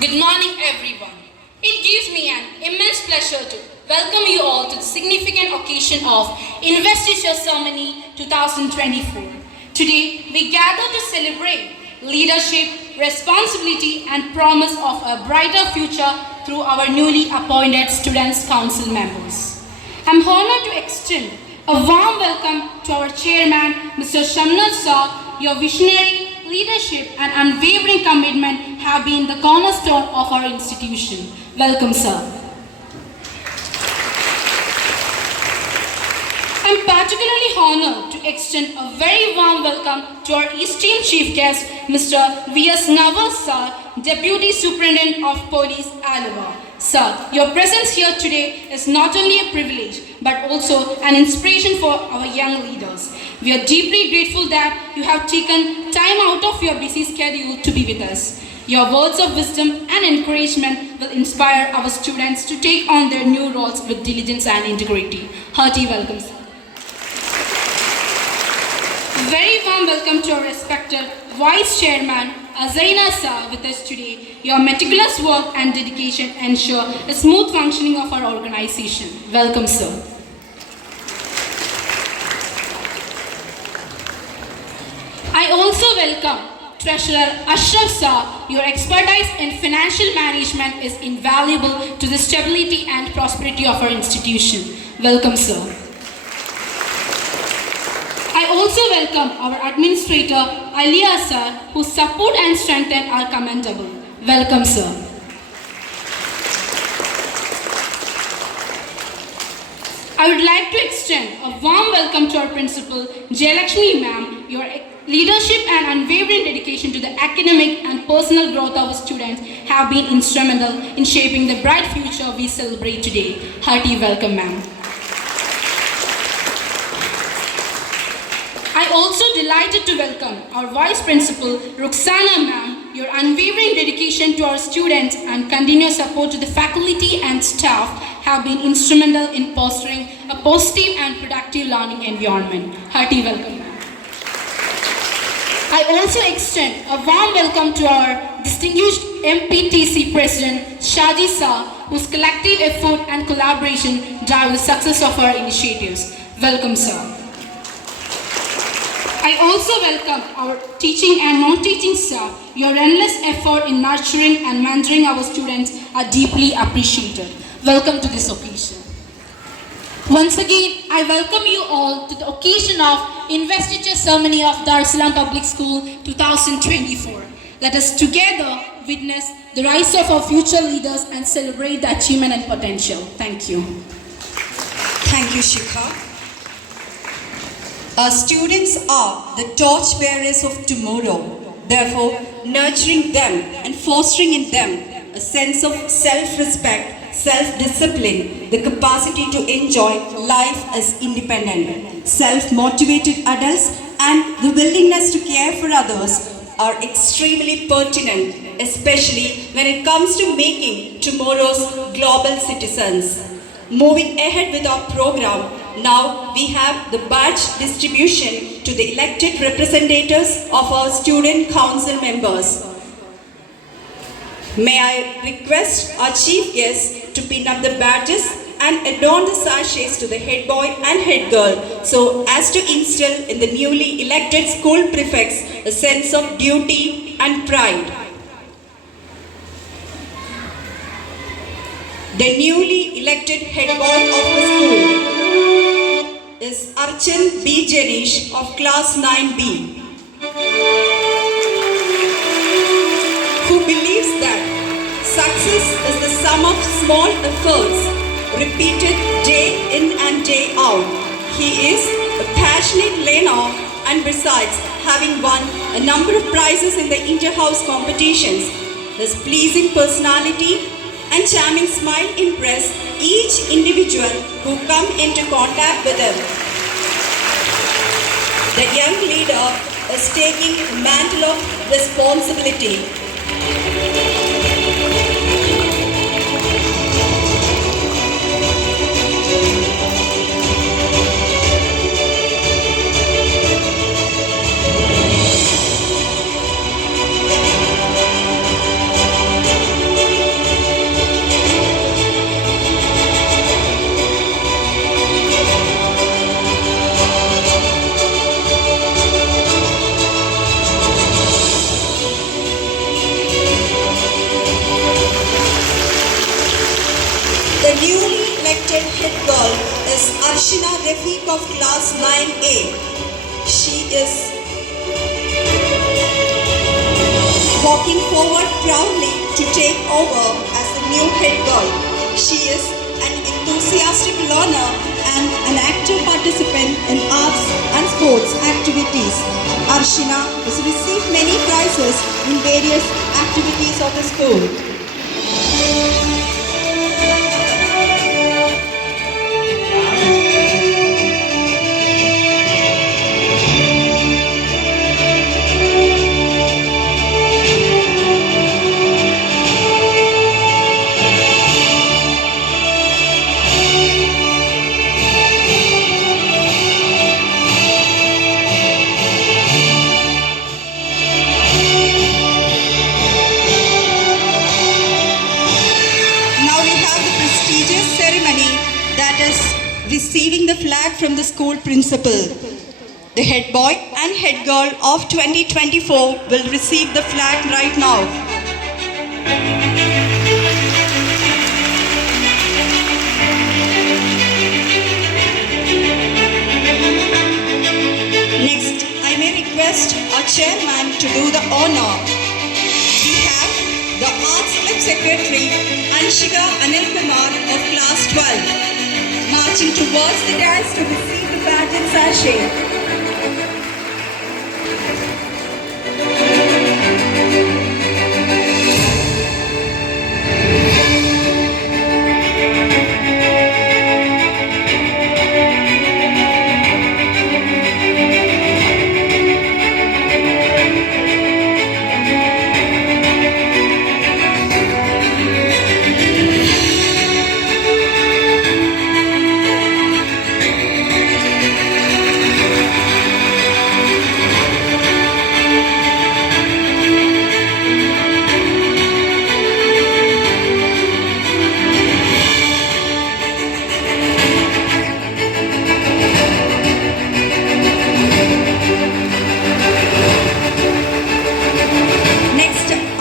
Good morning, everyone. It gives me an immense pleasure to welcome you all to the significant occasion of Investiture Ceremony 2024. Today, we gather to celebrate leadership, responsibility, and promise of a brighter future through our newly appointed Students' Council members. I'm honored to extend a warm welcome to our chairman, Mr. Shamnad Sir. Your visionary leadership and unwavering commitment have been the cornerstone of our institution. Welcome, sir. I'm particularly honored to extend a very warm welcome to our esteemed chief guest, Mr. V.S. Nawaz sir, Deputy Superintendent of Police, Alava. Sir, your presence here today is not only a privilege, but also an inspiration for our young leaders. We are deeply grateful that you have taken time out of your busy schedule to be with us. Your words of wisdom and encouragement will inspire our students to take on their new roles with diligence and integrity. Hearty welcome, sir. Very warm welcome to our respected Vice Chairman, Azaina sir, with us today. Your meticulous work and dedication ensure the smooth functioning of our organization. Welcome, sir. I also welcome Treasurer Ashraf sir. Your expertise in financial management is invaluable to the stability and prosperity of our institution. Welcome, sir. I also welcome our administrator, Alia sir, whose support and strength are commendable. Welcome, sir. I would like to extend a warm welcome to our principal, Jayalakshmi ma'am. Your leadership and unwavering dedication to the academic and personal growth of our students have been instrumental in shaping the bright future we celebrate today. Hearty welcome, ma'am. I also delighted to welcome our Vice Principal, Ruxana ma'am. Your unwavering dedication to our students and continuous support to the faculty and staff have been instrumental in fostering a positive and productive learning environment. Hearty welcome, ma'am. I also extend a warm welcome to our distinguished MPTC President, Shaji sir, whose collective effort and collaboration drive the success of our initiatives. Welcome, sir. I also welcome our teaching and non-teaching staff. Your endless effort in nurturing and mentoring our students are deeply appreciated. Welcome to this occasion. Once again, I welcome you all to the occasion of Investiture Ceremony of Dar es Salaam Public School 2024. Let us together witness the rise of our future leaders and celebrate the achievement and potential. Thank you. Thank you, Shikha. Our students are the torch bearers of tomorrow. Therefore, nurturing them and fostering in them a sense of self-respect, self-discipline, the capacity to enjoy life as independent, self-motivated adults, and the willingness to care for others are extremely pertinent, especially when it comes to making tomorrow's global citizens. Moving ahead with our program, now we have the badge distribution to the elected representatives of our student council members. May I request our chief guest to pin up the badges and adorn the sachets to the head boy and head girl so as to instill in the newly elected school prefects a sense of duty and pride. The newly elected head boy of the school is Archan B. Janish of class 9B, who believes that success is the sum of small efforts repeated day in and day out. He is a passionate learner and besides having won a number of prizes in the inter-house competitions, his pleasing personality and charming smile impress each individual who come into contact with him. The young leader is taking a mantle of responsibility. newly elected head girl is Arshina Rafiq of class 9A. She is walking forward proudly to take over as the new head girl. She is an enthusiastic learner and an active participant in arts and sports activities. Arshina has received many prizes in various activities of the school. Now we have the prestigious ceremony that is receiving the flag from the school principal. The head boy and head girl of 2024 will receive the flag right now. Next, I may request our chairman to do the honor. We have the Arts Club Secretary Anshika Anil Kumar of class 12 marching towards the dais to receive the badge and sachet.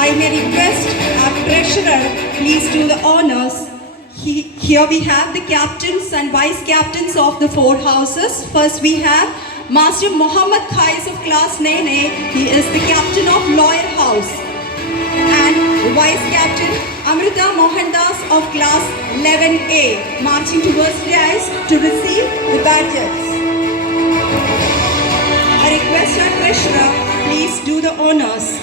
I may request our treasurer please do the honors. Here we have the captains and vice captains of the four houses. First we have Master Muhammad Khais of class 9A. He is the captain of Loyal House. And the vice captain Amrita Mohandas of class 11A marching towards the dais to receive the badges. I request our treasurer please do the honors.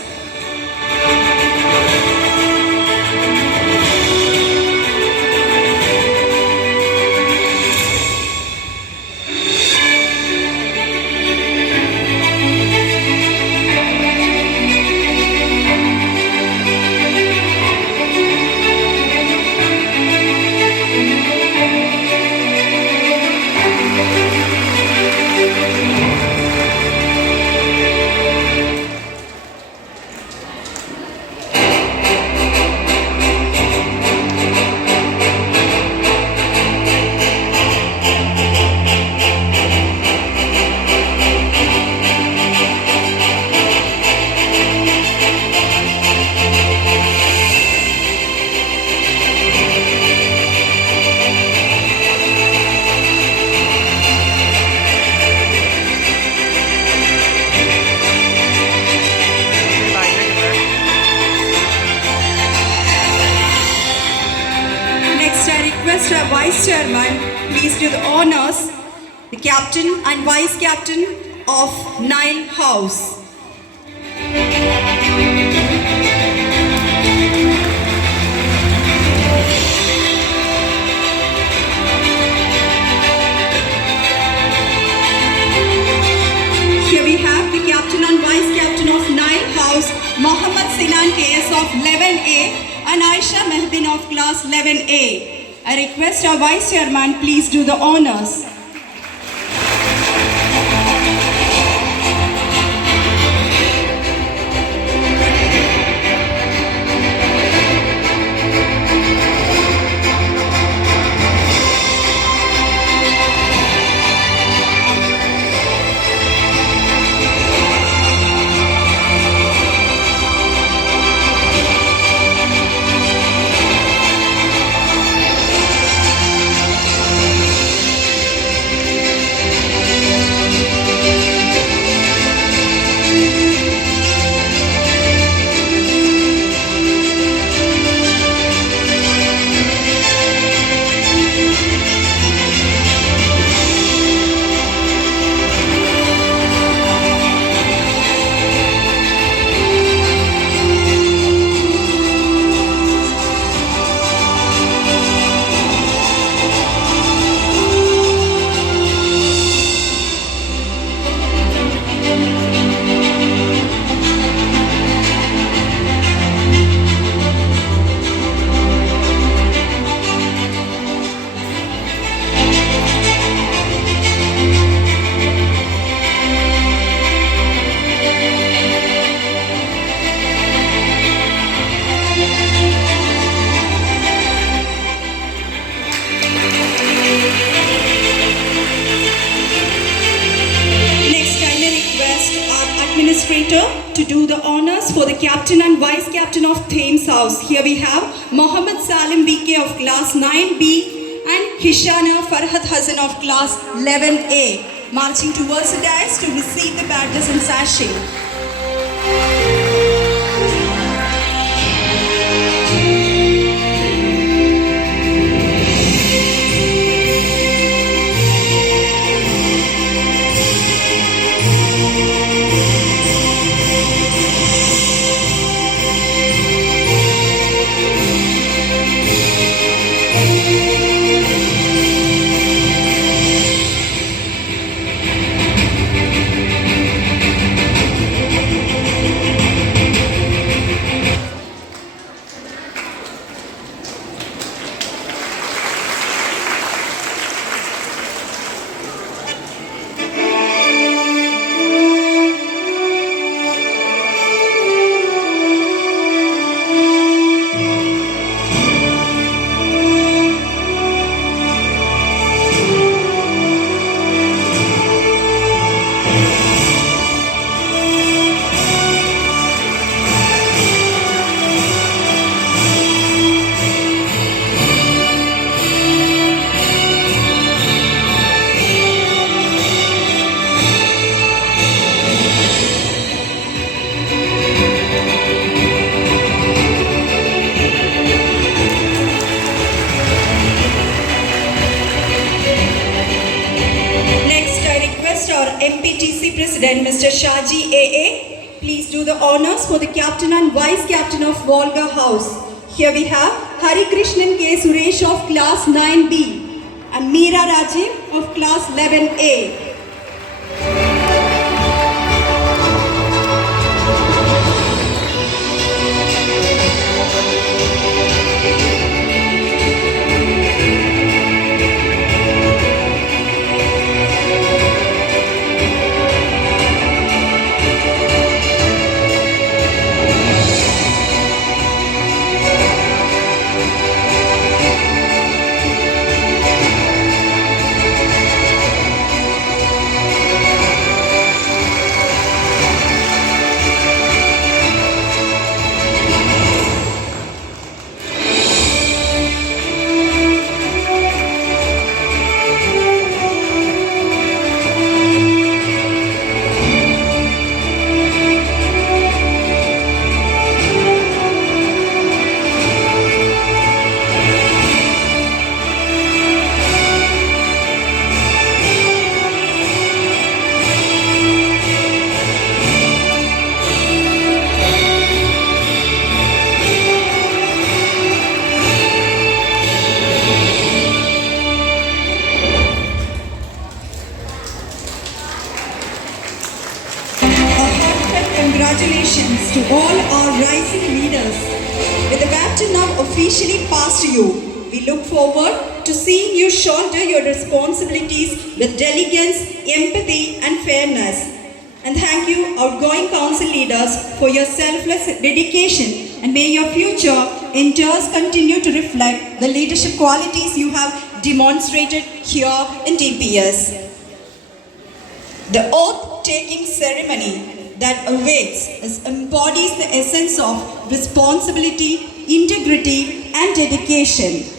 Request our Vice Chairman please do the honors, the Captain and Vice Captain of Nile House. Here we have the Captain and Vice Captain of Nile House, Mohammad Sinan KS of 11A and Aisha Mehdin of class 11A. I request our Vice Chairman please do the honors. do the honors for the captain and vice captain of Thames House. Here we have Mohammed Salim BK of class 9B and Hishana Farhat Hassan of class 11A, marching towards the dais to receive the badges and sachet. MPTC President Mr. Shaji AA, please do the honors for the captain and vice captain of Volga House. Here we have Hari Krishnan K. Suresh of class 9B and Meera Rajiv of class 11A. Congratulations to all our rising leaders. With the baton now officially passed to you, we look forward to seeing you shoulder your responsibilities with diligence, empathy and fairness. And thank you, outgoing council leaders, for your selfless dedication, and may your future endeavors continue to reflect the leadership qualities you have demonstrated here in DPS. The oath-taking ceremony that awaits embodies the essence of responsibility, integrity, and dedication.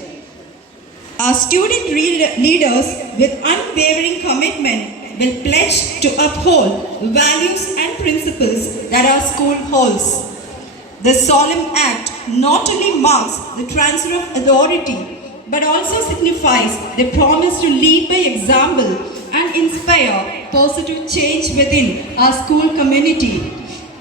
Our student leaders, with unwavering commitment, will pledge to uphold values and principles that our school holds. This solemn act not only marks the transfer of authority, but also signifies the promise to lead by example and inspire positive change within our school community.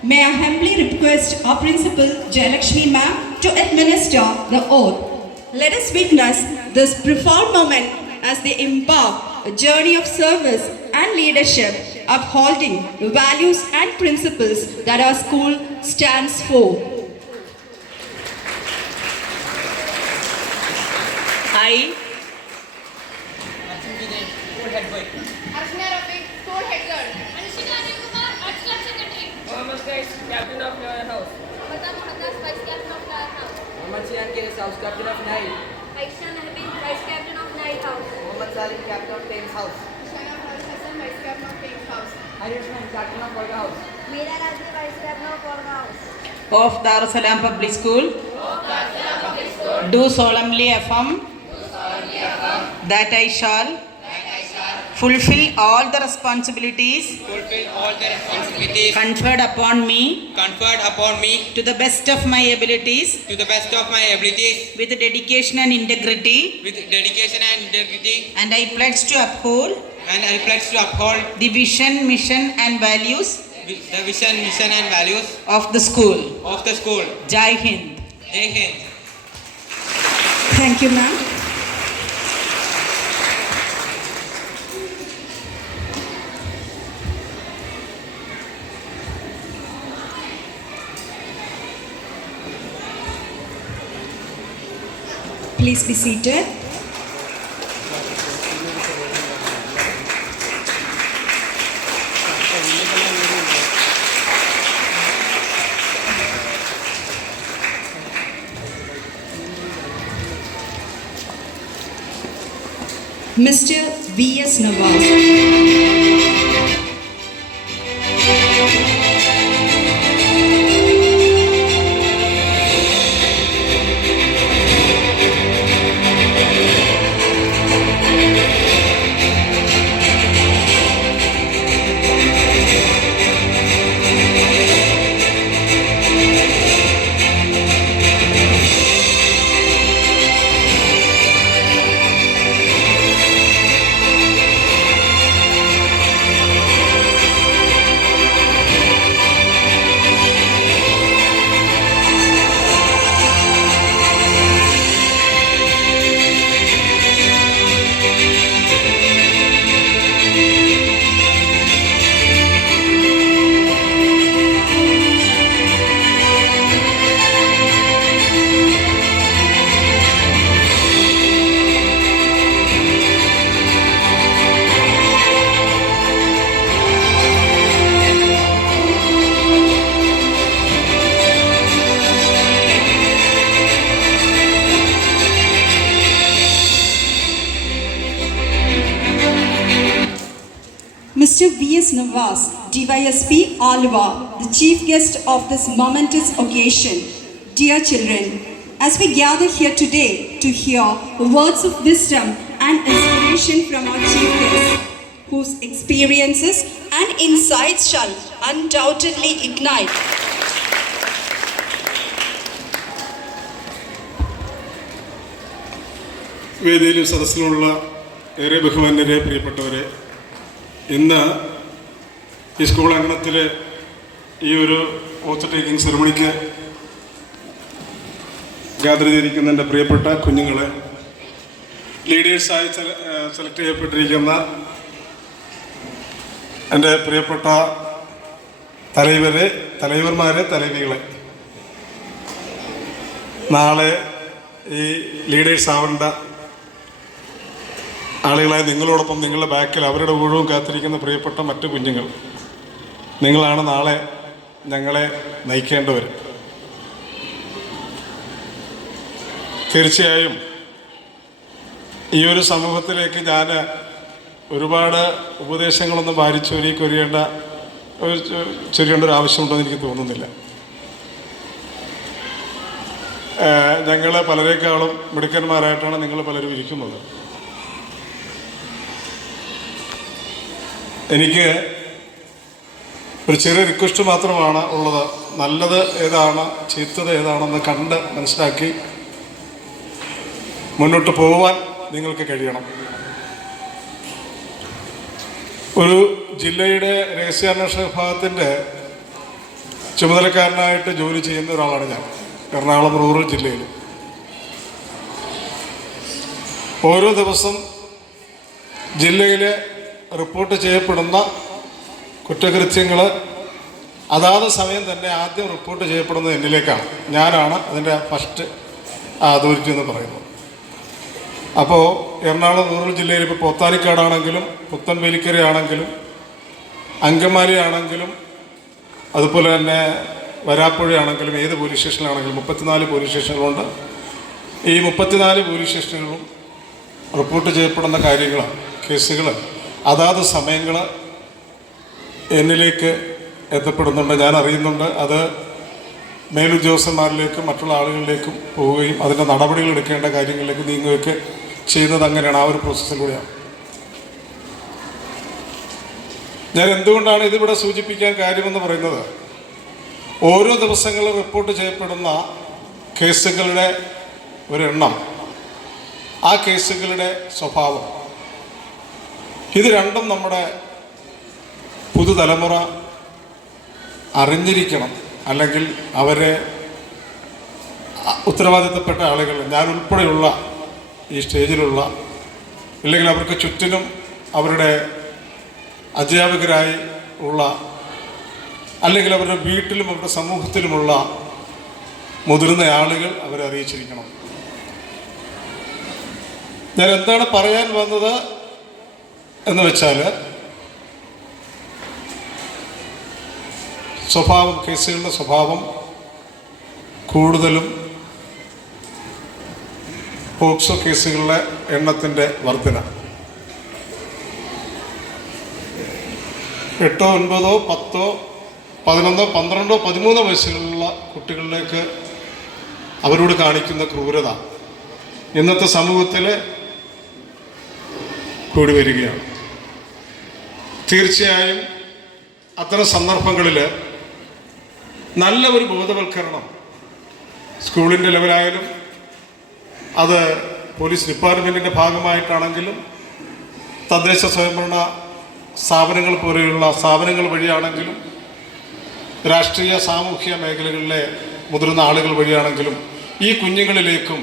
May I humbly request our principal, Jayalakshmi ma'am, to administer the oath. Let us witness this profound moment as they embark a journey of service and leadership, upholding the values and principles that our school stands for. I Archana Rafiq, Core Head Girl. Anishika Anil Kumar, Arts Club Secretary. Mohammed Qais, Captain of Lower House. Mata Muhaddas, Vice Captain of Lower House. Mohammed Sian K. House, Captain of Nile. Aisha Nahbin, Vice Captain of Nile House. Mohammed Salim, Captain of Thames House. Shana Farhat Hassan, Vice Captain of Thames House. Hari Krishnan, Captain of Volga House. Meera Rajni, Vice Captain of Corner House. of Darussalam Public School, do solemnly affirm that I shall fulfill all the responsibilities conferred upon me to the best of my abilities with dedication and integrity, and I pledge to uphold the vision, mission and values of the school. Jai Hind. Thank you, ma'am. Please be seated. Mr. V.S. Nawaz. Mr. V.S. Nawaz, DYSP, Alwa, the chief guest of this momentous occasion. Dear children, as we gather here today to hear words of wisdom and inspiration from our chief guest, whose experiences and insights shall undoubtedly ignite വേദിയിലും സദസ്സിലുമുള്ള ഏറെ ബഹുമാന്യരെ, പ്രിയപ്പെട്ടവരെ, ഇന്ന് ഈ സ്കൂൾ അങ്കണത്തിൽ ഈ ഒരു ഓത്ത് ടേക്കിംഗ് സെറമണിക്ക് ഗ്യാദർ ചെയ്തിരിക്കുന്ന എൻ്റെ പ്രിയപ്പെട്ട കുഞ്ഞുങ്ങളെ, ലീഡേഴ്സായി സെലക്ട് ചെയ്യപ്പെട്ടിരിക്കുന്ന എൻ്റെ പ്രിയപ്പെട്ട തലൈവർമാരെ, തലൈവികളെ, നാളെ ഈ ലീഡേഴ്സ് ആവേണ്ട ആളുകളായി നിങ്ങളോടൊപ്പം നിങ്ങളുടെ ബാക്കിൽ അവരുടെ ഊഴവും കാത്തിരിക്കുന്ന പ്രിയപ്പെട്ട മറ്റു കുഞ്ഞുങ്ങൾ, നിങ്ങളാണ് നാളെ ഞങ്ങളെ നയിക്കേണ്ടവർ. തീർച്ചയായും ഈ ഒരു സമൂഹത്തിലേക്ക് ഞാൻ ഒരുപാട് ഉപദേശങ്ങളൊന്നും ചൊരിയേണ്ട ഒരു ആവശ്യമുണ്ടെന്ന് എനിക്ക് തോന്നുന്നില്ല. ഞങ്ങൾ പലരെക്കാളും മിടുക്കന്മാരായിട്ടാണ് നിങ്ങൾ പലരും ഇരിക്കുന്നത്. എനിക്ക് ഒരു ചെറിയ റിക്വസ്റ്റ് മാത്രമാണ് ഉള്ളത്. നല്ലത് ഏതാണ്, ചീത്തത് ഏതാണെന്ന് കണ്ട് മനസ്സിലാക്കി മുന്നോട്ട് പോകുവാൻ നിങ്ങൾക്ക് കഴിയണം. ഒരു ജില്ലയുടെ രഹസ്യാന്വേഷണ വിഭാഗത്തിൻ്റെ ചുമതലക്കാരനായിട്ട് ജോലി ചെയ്യുന്ന ഒരാളാണ് ഞാൻ, എറണാകുളം റൂറൽ ജില്ലയിൽ. ഓരോ ദിവസം ജില്ലയിൽ റിപ്പോർട്ട് ചെയ്യപ്പെടുന്ന കുറ്റകൃത്യങ്ങൾ അതാത് സമയം തന്നെ ആദ്യം റിപ്പോർട്ട് ചെയ്യപ്പെടുന്നത് എന്നിലേക്കാണ്. ഞാനാണ് അതിൻ്റെ ഫസ്റ്റ് അതോറിറ്റി എന്ന് പറയുന്നത്. അപ്പോൾ എറണാകുളം റൂറൽ ജില്ലയിൽ ഇപ്പോൾ പോത്താനിക്കാടാണെങ്കിലും പുത്തൻവേലിക്കര ആണെങ്കിലും അങ്കമാലി ആണെങ്കിലും അതുപോലെ തന്നെ വരാപ്പുഴയാണെങ്കിലും ഏത് പോലീസ് സ്റ്റേഷനിലാണെങ്കിലും 34 പോലീസ് സ്റ്റേഷനുകളുണ്ട്. ഈ 34 പോലീസ് സ്റ്റേഷനുകളും റിപ്പോർട്ട് ചെയ്യപ്പെടുന്ന കാര്യങ്ങൾ, കേസുകൾ അതാത് സമയങ്ങൾ എന്നിലേക്ക് എത്തപ്പെടുന്നുണ്ട്, ഞാൻ അറിയുന്നുണ്ട്. അത് മേലുദ്യോഗസ്ഥന്മാരിലേക്കും മറ്റുള്ള ആളുകളിലേക്കും പോവുകയും അതിൻ്റെ നടപടികൾ എടുക്കേണ്ട കാര്യങ്ങളിലേക്ക് നീങ്ങുകയൊക്കെ ചെയ്യുന്നത് അങ്ങനെയാണ്, ആ ഒരു പ്രോസസ്സിലൂടെയാണ്. ഞാൻ എന്തുകൊണ്ടാണ് ഇതിവിടെ സൂചിപ്പിക്കാൻ കാര്യമെന്ന് പറയുന്നത്, ഓരോ ദിവസങ്ങളും റിപ്പോർട്ട് ചെയ്യപ്പെടുന്ന കേസുകളുടെ ഒരെണ്ണം, ആ കേസുകളുടെ സ്വഭാവം, ഇത് രണ്ടും നമ്മുടെ പുതുതലമുറ അറിഞ്ഞിരിക്കണം. അല്ലെങ്കിൽ അവരെ ഉത്തരവാദിത്തപ്പെട്ട ആളുകൾ, ഞാൻ ഉൾപ്പെടെയുള്ള ഈ സ്റ്റേജിലുള്ള, ഇല്ലെങ്കിൽ അവർക്ക് ചുറ്റിനും അവരുടെ അധ്യാപകരായി ഉള്ള, അല്ലെങ്കിൽ അവരുടെ വീട്ടിലും അവരുടെ സമൂഹത്തിലുമുള്ള മുതിർന്ന ആളുകൾ അവരെ അറിയിച്ചിരിക്കണം. ഞാൻ എന്താണ് പറയാൻ വന്നത് എന്ന് വെച്ചാൽ, സ്വഭാവം, കേസുകളുടെ സ്വഭാവം കൂടുതലും പോക്സോ കേസുകളുടെ എണ്ണത്തിൻ്റെ വർധന 8, 9, 10, 11, 12, 13 വയസ്സുകളിലുള്ള കുട്ടികളിലേക്ക് അവരോട് കാണിക്കുന്ന ക്രൂരത ഇന്നത്തെ സമൂഹത്തിൽ കൂടി വരികയാണ്. തീർച്ചയായും അത്തരം സന്ദർഭങ്ങളിൽ നല്ല ഒരു ബോധവൽക്കരണം സ്കൂളിൻ്റെ ലെവലായാലും അത് പോലീസ് ഡിപ്പാർട്ട്മെൻറ്റിൻ്റെ ഭാഗമായിട്ടാണെങ്കിലും തദ്ദേശ സ്വയംഭരണ സ്ഥാപനങ്ങൾ പോലെയുള്ള സ്ഥാപനങ്ങൾ വഴിയാണെങ്കിലും രാഷ്ട്രീയ സാമൂഹ്യ മേഖലകളിലെ മുതിർന്ന ആളുകൾ വഴിയാണെങ്കിലും ഈ കുഞ്ഞുങ്ങളിലേക്കും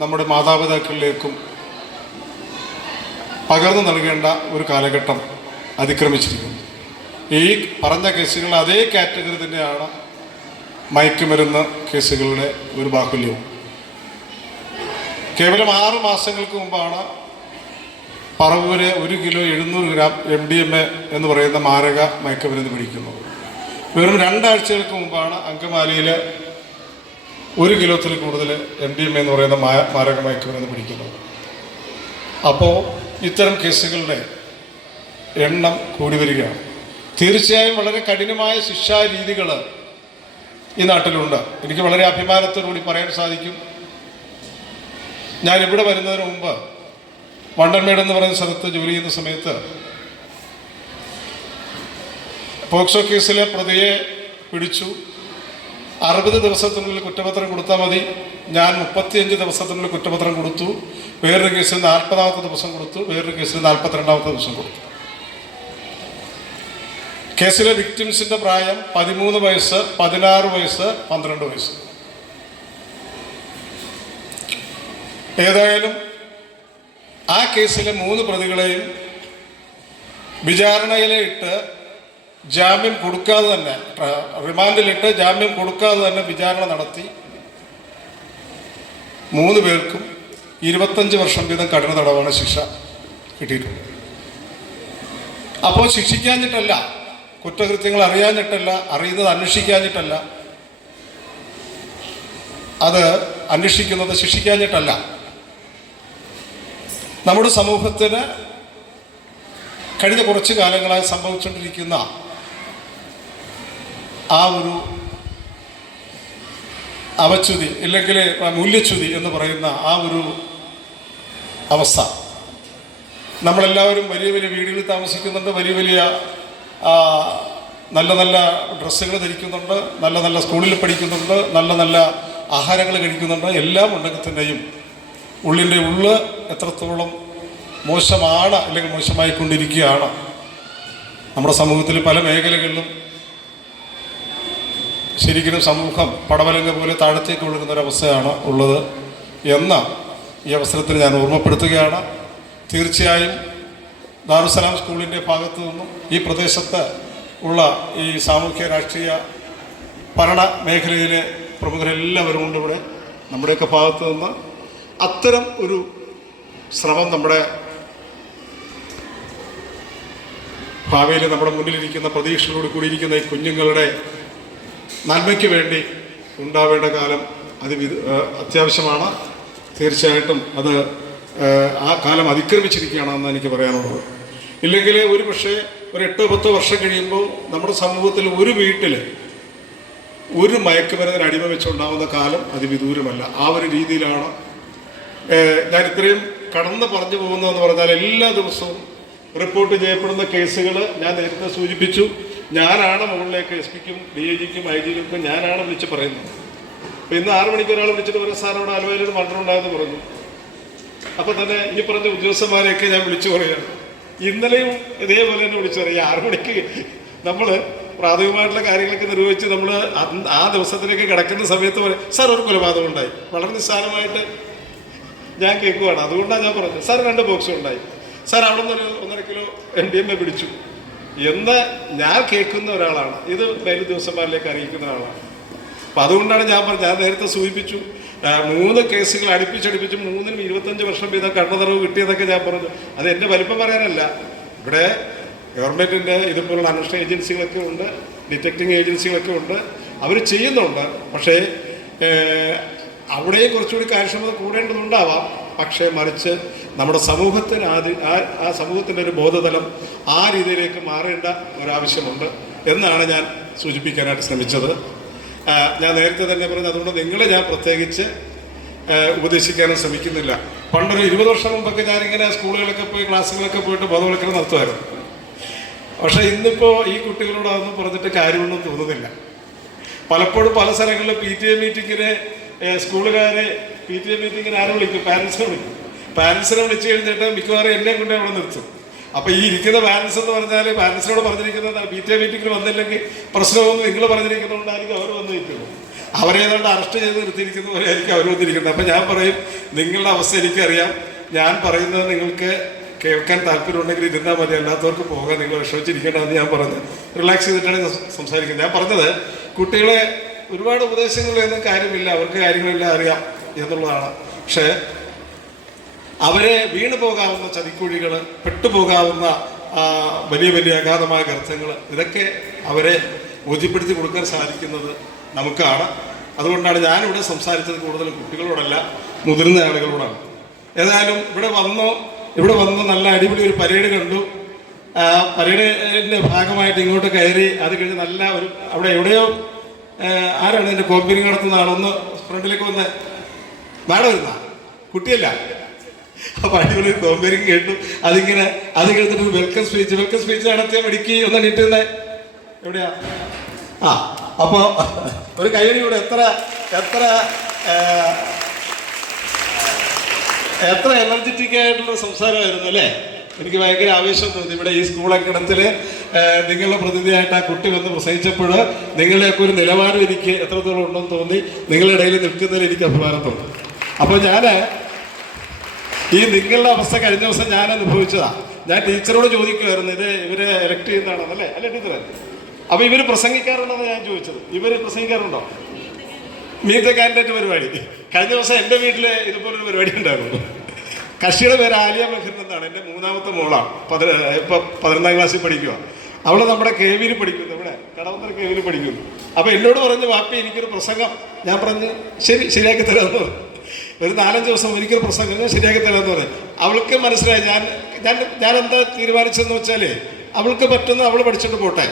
നമ്മുടെ മാതാപിതാക്കളിലേക്കും പകർന്നു നൽകേണ്ട ഒരു കാലഘട്ടം അതിക്രമിച്ചിരിക്കുന്നു. ഈ പറഞ്ഞ കേസുകൾ അതേ കാറ്റഗറി തന്നെയാണ് മയക്കുമരുന്ന് കേസുകളുടെ ഒരു ബാഹുല്യവും. കേവലം 6 മാസങ്ങൾക്ക് മുമ്പാണ് പറവൂര് 1 കിലോ 700 ഗ്രാം MDMA എന്ന് പറയുന്ന മാരക മയക്കുമരുന്ന് പിടിക്കുന്നത്. വെറും 2 ആഴ്ചകൾക്ക് മുമ്പാണ് അങ്കമാലിയിൽ 1 കിലോത്തിൽ കൂടുതൽ MDMA എന്ന് പറയുന്ന മാരക മയക്കുമരുന്ന് പിടിക്കുന്നത്. അപ്പോൾ ഇത്തരം കേസുകളുടെ എണ്ണം കൂടി വരികയാണ്. തീർച്ചയായും വളരെ കഠിനമായ ശിക്ഷാ രീതികൾ ഈ നാട്ടിലുണ്ട്. എനിക്ക് വളരെ അഭിമാനത്തോടുകൂടി പറയാൻ സാധിക്കും, ഞാനിവിടെ വരുന്നതിന് മുമ്പ് വണ്ടൻമേട് എന്ന് പറയുന്ന സ്ഥലത്ത് ജോലി ചെയ്യുന്ന സമയത്ത് പോക്സോ കേസിലെ പ്രതിയെ പിടിച്ചു. 60 ദിവസത്തിനുള്ളിൽ കുറ്റപത്രം കൊടുത്താൽ മതി. ഞാൻ 35 ദിവസത്തിനുള്ളിൽ കുറ്റപത്രം കൊടുത്തു. വേറൊരു കേസിൽ 40ാമത്തെ ദിവസം കൊടുത്തു. വേറൊരു കേസിൽ 42ാമത്തെ ദിവസം കൊടുത്തു. കേസിലെ വിക്ടിംസിൻ്റെ പ്രായം 13 വയസ്സ്, 16 വയസ്സ്, 12 വയസ്സ്. ഏതായാലും ആ കേസിലെ 3 പ്രതികളെയും വിചാരണയിലിട്ട് ജാമ്യം കൊടുക്കാതെ തന്നെ, റിമാൻഡിലിട്ട് ജാമ്യം കൊടുക്കാതെ തന്നെ വിചാരണ നടത്തി 3 പേർക്കും 25 വർഷം വീതം കഠിന തടവാണ് ശിക്ഷ കിട്ടിയിട്ടുള്ളത്. അപ്പോൾ ശിക്ഷിക്കാഞ്ഞിട്ടല്ല, കുറ്റകൃത്യങ്ങൾ അറിയാഞ്ഞിട്ടല്ല, അറിയുന്നത് അന്വേഷിക്കാഞ്ഞിട്ടല്ല, അത് അന്വേഷിക്കുന്നത് ശിക്ഷിക്കാഞ്ഞിട്ടല്ല. നമ്മുടെ സമൂഹത്തിന് കഴിഞ്ഞ കുറച്ച് കാലങ്ങളായി സംഭവിച്ചുകൊണ്ടിരിക്കുന്ന ആ ഒരു അവച്യുതി, ഇല്ലെങ്കിൽ മൂല്യച്യുതി എന്ന് പറയുന്ന ആ ഒരു അവസ്ഥ, നമ്മളെല്ലാവരും വലിയ വലിയ വീടുകളിൽ താമസിക്കുന്നുണ്ട്, വലിയ വലിയ നല്ല നല്ല ഡ്രസ്സുകൾ ധരിക്കുന്നുണ്ട്, നല്ല നല്ല സ്കൂളിൽ പഠിക്കുന്നുണ്ട്, നല്ല നല്ല ആഹാരങ്ങൾ കഴിക്കുന്നുണ്ട്. എല്ലാം ഉണ്ടെങ്കിൽ തന്നെയും ഉള്ളിൻ്റെ ഉള്ള് എത്രത്തോളം മോശമാണ് അല്ലെങ്കിൽ മോശമായിക്കൊണ്ടിരിക്കുകയാണ്. നമ്മുടെ സമൂഹത്തിൽ പല മേഖലകളിലും ശരിക്കും സമൂഹം പടവലങ്ങ പോലെ താഴത്തേക്ക് ഒഴുകുന്നൊരവസ്ഥയാണ് ഉള്ളത് എന്ന് ഈ അവസരത്തിൽ ഞാൻ ഓർമ്മപ്പെടുത്തുകയാണ്. തീർച്ചയായും ദാറുസലാം സ്കൂളിൻ്റെ ഭാഗത്തു നിന്നും ഈ പ്രദേശത്ത് ഉള്ള ഈ സാമൂഹ്യ രാഷ്ട്രീയ ഭരണ മേഖലയിലെ പ്രമുഖരെല്ലാവരും കൊണ്ട് ഇവിടെ നമ്മുടെയൊക്കെ ഭാഗത്തു നിന്ന് അത്തരം ഒരു ശ്രമം നമ്മുടെ ഭാവിയിൽ നമ്മുടെ മുന്നിലിരിക്കുന്ന പ്രതീക്ഷകളോട് കൂടിയിരിക്കുന്ന ഈ കുഞ്ഞുങ്ങളുടെ നന്മയ്ക്ക് വേണ്ടി ഉണ്ടാവേണ്ട കാലം അത്യാവശ്യമാണ്. തീർച്ചയായിട്ടും അത് ആ കാലം അതിക്രമിച്ചിരിക്കുകയാണെന്ന് എനിക്ക് പറയാനുള്ളത്. ഇല്ലെങ്കിൽ ഒരു പക്ഷേ ഒരു 8-10 വർഷം കഴിയുമ്പോൾ നമ്മുടെ സമൂഹത്തിൽ ഒരു വീട്ടിൽ ഒരു മയക്കുമരുന്നിന് അടിമ വെച്ചുണ്ടാകുന്ന കാലം അതിവിദൂരമല്ല. ആ ഒരു രീതിയിലാണ് ഞാൻ ഇത്രയും കടന്ന് പറഞ്ഞു പോകുന്നതെന്ന് പറഞ്ഞാൽ എല്ലാ ദിവസവും റിപ്പോർട്ട് ചെയ്യപ്പെടുന്ന കേസുകൾ ഞാൻ നേരത്തെ സൂചിപ്പിച്ചു. ഞാനാണ് മുകളിലേക്ക് SP-ക്കും DIG-ക്കും IG-ക്കും ഞാനാണ് വിളിച്ച് പറയുന്നത്. അപ്പോൾ ഇന്ന് 6 മണിക്ക് ഒരാൾ വിളിച്ചിട്ട് ഒരു സാർ അവിടെ ആലുവയിലൊരു മർഡർ ഉണ്ടായെന്ന് പറഞ്ഞു. അപ്പോൾ തന്നെ ഈ പറഞ്ഞ ഉദ്യോഗസ്ഥന്മാരെയൊക്കെ ഞാൻ വിളിച്ചു പറയുകയാണ്. ഇന്നലെയും ഇതേപോലെ തന്നെ വിളിച്ചു പറയുക. 6 മണിക്ക് നമ്മൾ പ്രാഥമികമായിട്ടുള്ള കാര്യങ്ങളൊക്കെ നിർവഹിച്ച് നമ്മൾ ആ ദിവസത്തിലേക്ക് കിടക്കുന്ന സമയത്ത് പറയും, സാർ ഒരു കൊലപാതകം ഉണ്ടായി. വളരെ നിസ്സാരമായിട്ട് ഞാൻ കേൾക്കുവാണ്. അതുകൊണ്ടാണ് ഞാൻ പറഞ്ഞത്. സാർ 2 ബോക്സും ഉണ്ടായി. സാർ അവിടെ നിന്ന് 1.5 കിലോ MDMA പിടിച്ചു എന്ന് ഞാൻ കേൾക്കുന്ന ഒരാളാണ്. ഇത് മേലു ദിവസന്മാരിലേക്ക് അറിയിക്കുന്ന ഒരാളാണ്. അപ്പം അതുകൊണ്ടാണ് ഞാൻ പറഞ്ഞത്. ഞാൻ നേരത്തെ സൂചിപ്പിച്ചു 3 കേസുകൾ അടുപ്പിച്ചടുപ്പിച്ച് 3-നും 25 വർഷം വീതം കണ്ണുതറവ് കിട്ടിയതൊക്കെ ഞാൻ പറഞ്ഞു. അത് എൻ്റെ വലിപ്പം പറയാനല്ല. ഇവിടെ ഗവൺമെൻറ്റിൻ്റെ ഇതുപോലുള്ള അന്വേഷണ ഏജൻസികളൊക്കെ ഉണ്ട്, ഡിറ്റക്റ്റിംഗ് ഏജൻസികളൊക്കെ ഉണ്ട്, അവർ ചെയ്യുന്നുണ്ട്. പക്ഷേ അവിടെയും കുറച്ചുകൂടി കാര്യക്ഷമത കൂടേണ്ടതുണ്ടാവാം. പക്ഷേ മറിച്ച് നമ്മുടെ സമൂഹത്തിന് ആ സമൂഹത്തിൻ്റെ ഒരു ബോധതലം ആ രീതിയിലേക്ക് മാറേണ്ട ഒരാവശ്യമുണ്ട് എന്നാണ് ഞാൻ സൂചിപ്പിക്കാനായിട്ട് ശ്രമിച്ചത്. ഞാൻ നേരത്തെ തന്നെ പറഞ്ഞു. അതുകൊണ്ട് നിങ്ങളെ ഞാൻ പ്രത്യേകിച്ച് ഉപദേശിക്കാനും ശ്രമിക്കുന്നില്ല. പണ്ടൊരു 20 വർഷം മുമ്പൊക്കെ ഞാനിങ്ങനെ സ്കൂളുകളിലൊക്കെ പോയി ക്ലാസ്സുകളൊക്കെ പോയിട്ട് ബോധവൽക്കരണം നടത്തുമായിരുന്നു. പക്ഷേ ഇന്നിപ്പോൾ ഈ കുട്ടികളോട് അതൊന്നും പറഞ്ഞിട്ട് കാര്യമൊന്നും തോന്നുന്നില്ല. പലപ്പോഴും പല സ്ഥലങ്ങളിലും PTA മീറ്റിങ്ങിന് സ്കൂളുകാരെ PTA മീറ്റിങ്ങിന് ആരെ വിളിക്കും? പാരൻസിനെ വിളിക്കും. പാരൻസിനെ വിളിച്ചു കഴിഞ്ഞിട്ട് മിക്കവാറും എന്നെ കൊണ്ട് അവിടെ നിർത്തും. അപ്പോൾ ഈ ഇരിക്കുന്ന പാരൻസ് എന്ന് പറഞ്ഞാൽ പാരൻസിനോട് പറഞ്ഞിരിക്കുന്നത് PTA മീറ്റിങ്ങിന് വന്നില്ലെങ്കിൽ പ്രശ്നമൊന്നും നിങ്ങൾ പറഞ്ഞിരിക്കുന്നതുകൊണ്ടായിരിക്കും അവർ വന്ന് നിൽക്കുന്നത്. അവരേതാണ്ട് അറസ്റ്റ് ചെയ്ത് നിർത്തിയിരിക്കുന്ന പോലെ ആയിരിക്കും അവർ വന്നിരിക്കുന്നത്. അപ്പോൾ ഞാൻ പറയും, നിങ്ങളുടെ അവസ്ഥ എനിക്കറിയാം. ഞാൻ പറയുന്നത് നിങ്ങൾക്ക് കേൾക്കാൻ താല്പര്യമുണ്ടെങ്കിൽ ഇരുന്നാൽ മതി, അല്ലാത്തവർക്ക് പോകാൻ നിങ്ങൾ വിഷമിച്ചിരിക്കേണ്ടതെന്ന് ഞാൻ പറഞ്ഞത്. റിലാക്സ് ചെയ്തിട്ടാണ് സംസാരിക്കുന്നത്. ഞാൻ പറഞ്ഞത് കുട്ടികളെ ഒരുപാട് ഉപദേശങ്ങളൊന്നും കാര്യമില്ല, അവർക്ക് കാര്യങ്ങളെല്ലാം അറിയാം എന്നുള്ളതാണ്. പക്ഷേ അവരെ വീണു പോകാവുന്ന ചതിക്കുഴികൾ, പെട്ടുപോകാവുന്ന വലിയ വലിയ അഗാധമായ ഗർത്തങ്ങൾ, ഇതൊക്കെ അവരെ ബോധ്യപ്പെടുത്തി കൊടുക്കാൻ സാധിക്കുന്നത് നമുക്കാണ്. അതുകൊണ്ടാണ് ഞാനിവിടെ സംസാരിച്ചത് കൂടുതലും കുട്ടികളോടല്ല, മുതിർന്ന ആളുകളോടാണ്. ഏതായാലും ഇവിടെ വന്ന് നല്ല അടിപൊളി ഒരു പരേഡ് കണ്ടു. പരേഡിൻ്റെ ഭാഗമായിട്ട് ഇങ്ങോട്ട് കയറി അത് കഴിഞ്ഞ് നല്ല ഒരു അവിടെ എവിടെയോ ആരാണ് എൻ്റെ കോമ്പനി നടത്തുന്നതാണ്. ഒന്ന് ഫ്രണ്ടിലേക്ക് വന്ന് മാഡം വരുന്ന കുട്ടിയല്ല. അപ്പോൾ അടിപൊളി കോമ്പനി കേട്ടു. അത് കേട്ടിട്ട് വെൽക്കം സ്പീച്ച് നടത്തിയ മെഡിക്ക് ഒന്ന് നീട്ടുന്നത് എവിടെയാ? അപ്പോൾ ഒരു കയ്യടി കൂടെ. എത്ര എനർജറ്റിക് ആയിട്ടുള്ള സംസാരമായിരുന്നു അല്ലേ? എനിക്ക് ഭയങ്കര ആവേശം തോന്നി. ഇവിടെ ഈ സ്കൂൾ അങ്കണത്തിൽ നിങ്ങളുടെ പ്രതിനിധിയായിട്ട് ആ കുട്ടി വന്ന് പ്രസംഗിച്ചപ്പോൾ നിങ്ങളുടെയൊക്കെ ഒരു നിലവാരം എനിക്ക് എത്രത്തോളം ഉണ്ടെന്ന് തോന്നി. നിങ്ങളുടെ ഇടയിൽ നിൽക്കുന്നതിൽ എനിക്ക് അഭിമാനം തോന്നി. അപ്പോൾ ഞാൻ ഈ നിങ്ങളുടെ അവസ്ഥ കഴിഞ്ഞ ദിവസം ഞാൻ അനുഭവിച്ചതാണ്. ഞാൻ ടീച്ചറോട് ചോദിക്കുമായിരുന്നു, ഇത് ഇവരെ എലക്ട് ചെയ്യുന്നതാണെന്നല്ലേ? അല്ലേ ടീച്ചറെ? അപ്പോൾ ഇവർ പ്രസംഗിക്കാറുണ്ടെന്ന് ഞാൻ ചോദിച്ചത്. ഇവർ പ്രസംഗിക്കാറുണ്ടോ? മീറ്റ് ദ കാൻഡിഡേറ്റ് പരിപാടി. കഴിഞ്ഞ ദിവസം എൻ്റെ വീട്ടിൽ ഇതുപോലൊരു പരിപാടി ഉണ്ടായിരുന്നു. കക്ഷിയുടെ പേര് ആലിയ മെഹർ എന്നാണ്. എൻ്റെ 3ാമത്തെ മോളാണ്. ഇപ്പോൾ 11ാം ക്ലാസ്സിൽ പഠിക്കുക. അവൾ നമ്മുടെ KVയിൽ പഠിക്കുന്നു, ഇവിടെ കടവന്തര KVയിൽ പഠിക്കുന്നു. അപ്പോൾ എന്നോട് പറഞ്ഞു, വാപ്പി എനിക്കൊരു പ്രസംഗം. ഞാൻ പറഞ്ഞു ശരിയാക്കി തരാമെന്ന് പറഞ്ഞു. ഒരു 4-5 ദിവസം എനിക്കൊരു പ്രസംഗം ഞാൻ ശരിയാക്കി തരാമെന്ന് പറഞ്ഞു. അവൾക്ക് മനസ്സിലായി ഞാൻ എന്താ തീരുമാനിച്ചതെന്ന് വെച്ചാൽ അവൾക്ക് പറ്റുന്ന അവൾ പഠിച്ചിട്ട് പോട്ടെ,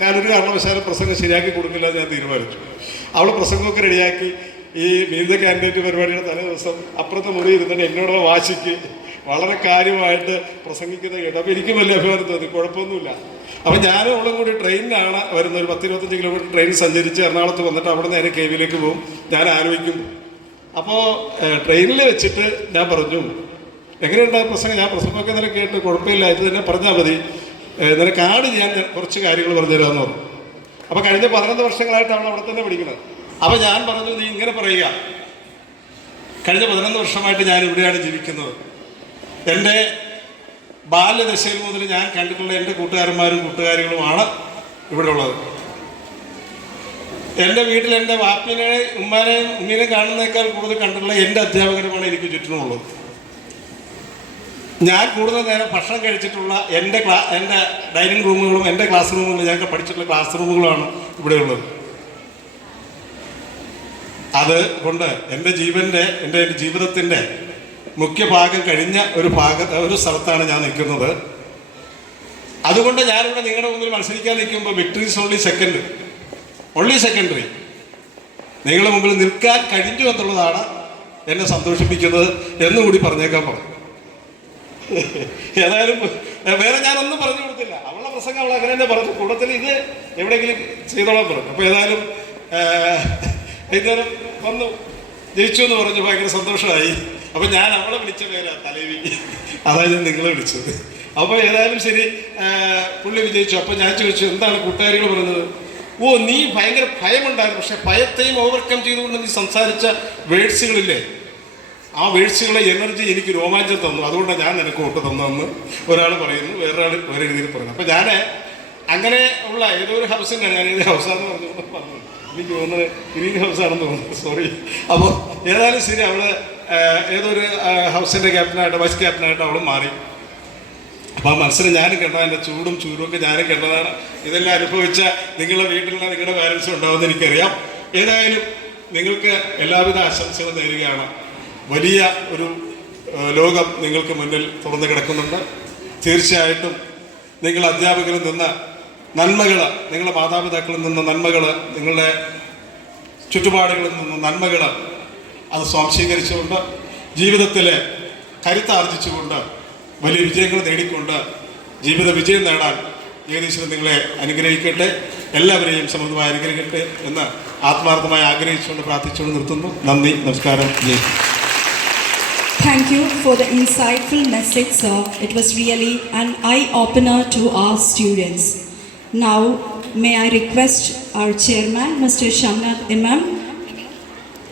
ഞാനൊരു കാരണവശാലും പ്രസംഗം ശരിയാക്കി കൊടുക്കില്ല എന്ന് ഞാൻ തീരുമാനിച്ചു. അവൾ പ്രസംഗമൊക്കെ റെഡിയാക്കി ഈ മീറ്റ് ദ കാൻഡിഡേറ്റ് പരിപാടിയുടെ തലേ ദിവസം അപ്പുറത്തെ മുറി ഇരുന്നിട്ട് എന്നോടുള്ള വാശിക്ക് വളരെ കാര്യമായിട്ട് പ്രസംഗിക്കുന്നത് കേട്ടു. അപ്പോൾ എനിക്കും വലിയ അഭിമാനം തോന്നി. കുഴപ്പമൊന്നുമില്ല. അപ്പോൾ ഞാനും അവളും കൂടി ട്രെയിനിലാണ് വരുന്നത്. ഒരു 10-25 കിലോമീറ്റർ ട്രെയിൻ സഞ്ചരിച്ച് എറണാകുളത്ത് വന്നിട്ട് അവിടെ നേരെ KVയിലേക്ക് പോകും. ഞാൻ ആലോചിക്കും. അപ്പോൾ ട്രെയിനിൽ വെച്ചിട്ട് ഞാൻ പറഞ്ഞു, എങ്ങനെയുണ്ടായ പ്രസംഗം? ഞാൻ പ്രസംഗമൊക്കെ ഇന്നലെ കേട്ട് കുഴപ്പമില്ല, ഇത് തന്നെ പറഞ്ഞാൽ മതി, നിനക്ക് ആഡ് ചെയ്യാൻ കുറച്ച് കാര്യങ്ങൾ പറഞ്ഞു തരാമെന്ന് പറഞ്ഞു. അപ്പോൾ കഴിഞ്ഞ 11 വർഷങ്ങളായിട്ടാണ് അവിടെ തന്നെ പഠിക്കുന്നത്. അപ്പോൾ ഞാൻ പറഞ്ഞു, നീ ഇങ്ങനെ പറയുക, കഴിഞ്ഞ 11 വർഷമായിട്ട് ഞാൻ ഇവിടെയാണ് ജീവിക്കുന്നത്. എൻ്റെ ബാല്യദശയിൽ മുതൽ ഞാൻ കണ്ടിട്ടുള്ള എൻ്റെ കൂട്ടുകാരന്മാരും കൂട്ടുകാരികളുമാണ് ഇവിടെ ഉള്ളത്. എൻ്റെ വീട്ടിൽ എൻ്റെ വാപ്പിനെയും ഉമ്മീനെയും കാണുന്നേക്കാൾ കൂടുതൽ കണ്ടിട്ടുള്ള എൻ്റെ അധ്യാപകരുമാണ് എനിക്ക് ചുറ്റിനുമുള്ളത്. ഞാൻ കൂടുതൽ നേരം ഭക്ഷണം കഴിച്ചിട്ടുള്ള എൻ്റെ ഡൈനിങ് റൂമുകളും എൻ്റെ ക്ലാസ് റൂമുകളും ഞങ്ങൾക്ക് പഠിച്ചിട്ടുള്ള ക്ലാസ് റൂമുകളാണ് ഇവിടെയുള്ളത്. അതുകൊണ്ട് എൻ്റെ ജീവിതത്തിൻ്റെ മുഖ്യ ഭാഗം കഴിഞ്ഞ ഒരു സ്ഥലത്താണ് ഞാൻ നിൽക്കുന്നത്. അതുകൊണ്ട് ഞാനിവിടെ നിങ്ങളുടെ മുന്നിൽ മത്സരിക്കാൻ നിൽക്കുമ്പോൾ വിക്ടറീസ് ഓൺലി സെക്കൻഡറി നിങ്ങളുടെ മുമ്പിൽ നിൽക്കാൻ കഴിഞ്ഞു എന്നുള്ളതാണ് എന്നെ സന്തോഷിപ്പിക്കുന്നത് എന്നുകൂടി പറഞ്ഞേക്കാൻ പറഞ്ഞു. ഏതായാലും വേറെ ഞാനൊന്നും പറഞ്ഞു കൊടുത്തില്ല. അവളുടെ പ്രസംഗം അവൾ അങ്ങനെ തന്നെ പറഞ്ഞു. കൂട്ടത്തിൽ ഇത് എവിടെയെങ്കിലും ചെയ്തോളാൻ പറഞ്ഞു. അപ്പോൾ ഏതായാലും വൈകുന്നേരം വന്നു ജയിച്ചു എന്ന് പറഞ്ഞു. ഭയങ്കര സന്തോഷമായി. അപ്പം ഞാൻ അവളെ വിളിച്ച പേരാ തലേവി, അതായത് നിങ്ങളെ വിളിച്ചത്. അപ്പോൾ ഏതായാലും ശരി, പുള്ളി വിജയിച്ചു. അപ്പം ഞാൻ ചോദിച്ചു എന്താണ് കൂട്ടുകാരികൾ പറയുന്നത്? ഓ, നീ ഭയങ്കര ഭയമുണ്ടായിരുന്നു, പക്ഷെ ഭയത്തെയും ഓവർകം ചെയ്തുകൊണ്ട് നീ സംസാരിച്ച വേഴ്സുകളില്ലേ, ആ വേഴ്സുകളെ എനർജി എനിക്ക് രോമാഞ്ചം തന്നു, അതുകൊണ്ടാണ് ഞാൻ നിനക്ക് വോട്ട് തന്നതെന്ന് ഒരാൾ പറയുന്നു, വേറൊരാൾ വേറെ രീതിയിൽ പറയുന്നു. അപ്പം ഞാൻ അങ്ങനെ ഉള്ള ഏതോ ഒരു ഹൗസിൻ്റെ, ഞാൻ ഏത് ഹൗസാന്ന് പറഞ്ഞു, എനിക്ക് തോന്നുന്നത് ഗ്രീൻ ഹൗസാണെന്ന് തോന്നുന്നു, സോറി. അപ്പോൾ ഏതായാലും ശരി, അവൾ ഏതൊരു ഹൗസിൻ്റെ ക്യാപ്റ്റനായിട്ട്, വൈസ് ക്യാപ്റ്റനായിട്ട് അവൾ മാറി. അപ്പോൾ ആ മത്സരം ഞാനും കണ്ടതാണ്, എൻ്റെ ചൂടും ഒക്കെ ഞാനും കണ്ടതാണ്. ഇതെല്ലാം അനുഭവിച്ച നിങ്ങളുടെ വീട്ടിലുള്ള നിങ്ങളുടെ പാരൻസും ഉണ്ടാവുമെന്ന് എനിക്കറിയാം. ഏതായാലും നിങ്ങൾക്ക് എല്ലാവിധ ആശംസകളും നേരുകയാണ്. വലിയ ഒരു ലോകം നിങ്ങൾക്ക് മുന്നിൽ തുറന്നു കിടക്കുന്നുണ്ട്. തീർച്ചയായിട്ടും നിങ്ങൾ അധ്യാപകരിൽ നിന്ന് നന്മകൾ, നിങ്ങളുടെ മാതാപിതാക്കളിൽ നിന്ന് നന്മകൾ, നിങ്ങളുടെ ചുറ്റുപാടുകളിൽ നിന്ന് നന്മകൾ അത് സ്വാംശീകരിച്ചുകൊണ്ട് ജീവിതത്തിൽ കരുത്താർജിച്ചുകൊണ്ട് വലിയ വിജയങ്ങൾ നേടിക്കൊണ്ട് ജീവിത വിജയം നേടാൻ ജഗദീശ്വരൻ നിങ്ങളെ അനുഗ്രഹിക്കട്ടെ, എല്ലാവരെയും സമൃദ്ധമായി അനുഗ്രഹിക്കട്ടെ എന്ന് ആത്മാർത്ഥമായി ആഗ്രഹിച്ചുകൊണ്ട് പ്രാർത്ഥിച്ചുകൊണ്ട് നിർത്തുന്നു. നന്ദി, നമസ്കാരം, ജയ്. Thank you for the insightful message, sir. It was really an eye-opener to our students. Now, may I request our chairman, Mr. Shamnath Imam,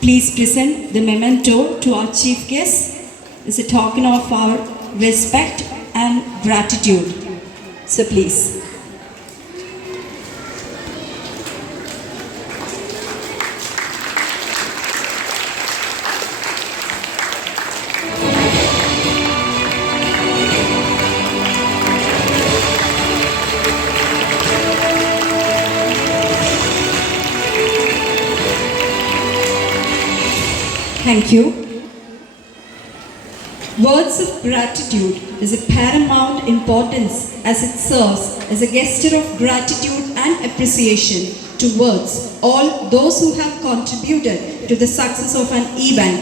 please present the memento to our chief guest as a token of our respect and gratitude. So please. Thank you. Words of gratitude is of paramount importance as it serves as a gesture of gratitude and appreciation towards all those who have contributed to the success of an event.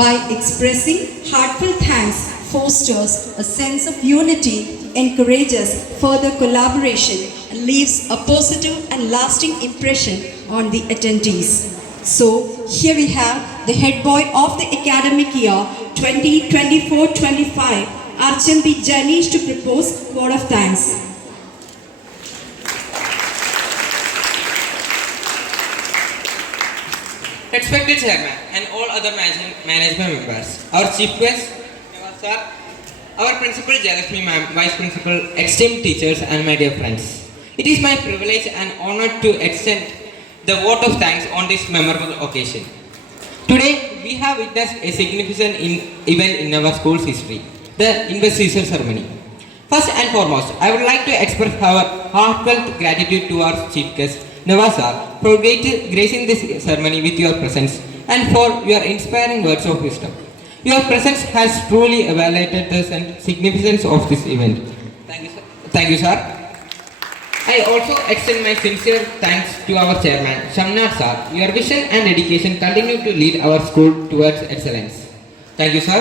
By expressing heartfelt thanks, fosters a sense of unity, encourages further collaboration, and leaves a positive and lasting impression on the attendees. So, here we have the head boy of the academic year 2024-25, Archan B. Janish, to propose word of thanks. Respected Chairman and all other management members, our Chief Guest, Sir, our Principal Jayalakshmi Ma'am, Vice Principal, esteemed teachers and my dear friends. It is my privilege and honor to extend the vote of thanks on this memorable occasion. Today, we have witnessed a significant event in our school's history, the investiture ceremony. First and foremost, I would like to express our heartfelt gratitude to our Chief Guest, Nawaz sir, for gracing this ceremony with your presence and for your inspiring words of wisdom. Your presence has truly evaluated the significance of this event. Thank you, sir. Thank you, sir. I also extend my sincere thanks to our chairman, Shamnath sir. Your vision and dedication continue to lead our school towards excellence. Thank you, sir.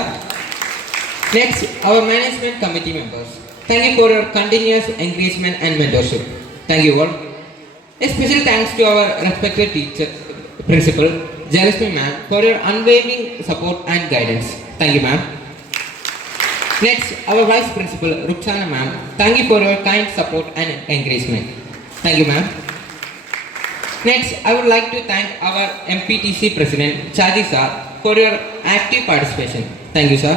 Next, our management committee members. Thank you for your continuous engagement and mentorship. Thank you all. A special thanks to our respected teacher, Principal Jayalakshmi ma'am, for your unwavering support and guidance. Thank you, ma'am. Next, our Vice Principal, Rukhsana ma'am. Thank you for your kind support and encouragement. Thank you, ma'am. Next, I would like to thank our MPTC President, Chaji sir, for your active participation. Thank you, sir.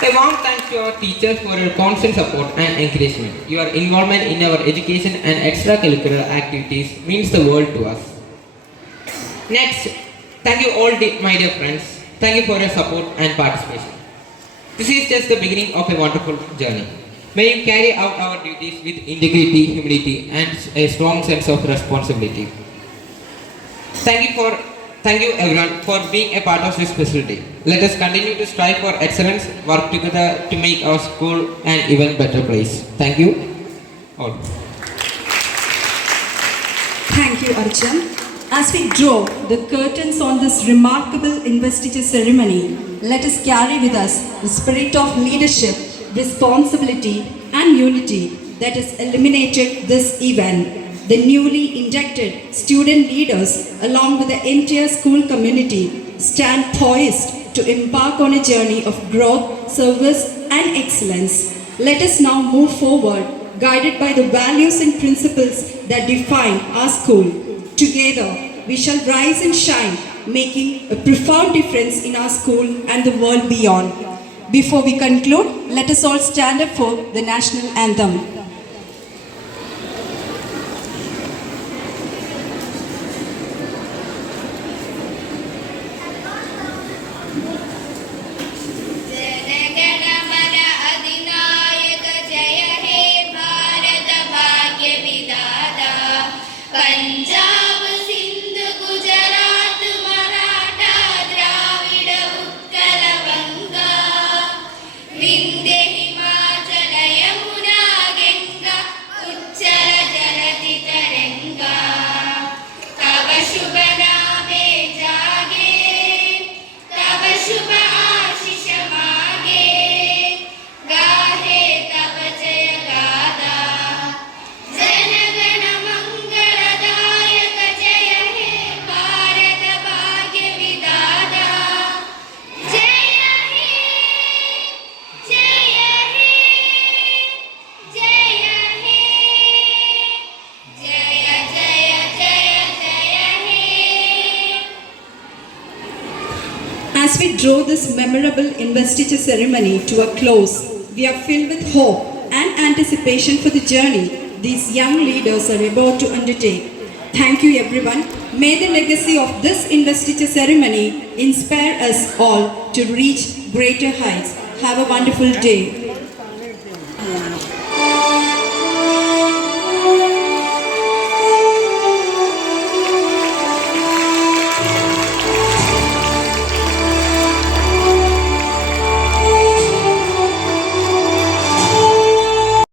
A warm thanks to our teachers for your constant support and encouragement. Your involvement in our education and extracurricular activities means the world to us. Next, thank you all my dear friends. Thank you for your support and participation. This is just the beginning of a wonderful journey. May you carry out our duties with integrity, humility, and a strong sense of responsibility. Thank you everyone for being a part of this special day. Let us continue to strive for excellence, work together to make our school an even better place. Thank you. all. Thank you, Archana. As we draw the curtains on this remarkable investiture ceremony, let us carry with us the spirit of leadership, responsibility, and unity that has illuminated this event. The newly inducted student leaders, along with the entire school community, stand poised to embark on a journey of growth, service, and excellence. Let us now move forward, guided by the values and principles that define our school. Together, we shall rise and shine, making a profound difference in our school and the world beyond. Before we conclude, let us all stand up for the national anthem. Jana Gana Mana अधिनायक जय हे भारत भाग्य विधाता पंजाब सिंध गुजरात मराठा द्राविड उत्कल बंगा विंध्य हिमाचल यमुना गंगा उच्चल जलधि तरंगा तव शुभ नामे जागे तव शुभ आशीष मागे गाहे तव जय गाथा जनगण मंगलदायक जय हे भारत भाग्य विधाता जय हे जय हे जय हे जय जय जय जय हे. As we draw this memorable investiture ceremony to a close, we are filled with hope and anticipation for the journey these young leaders are about to undertake. Thank you, everyone. May the legacy of this investiture ceremony inspire us all to reach greater heights. Have a wonderful day.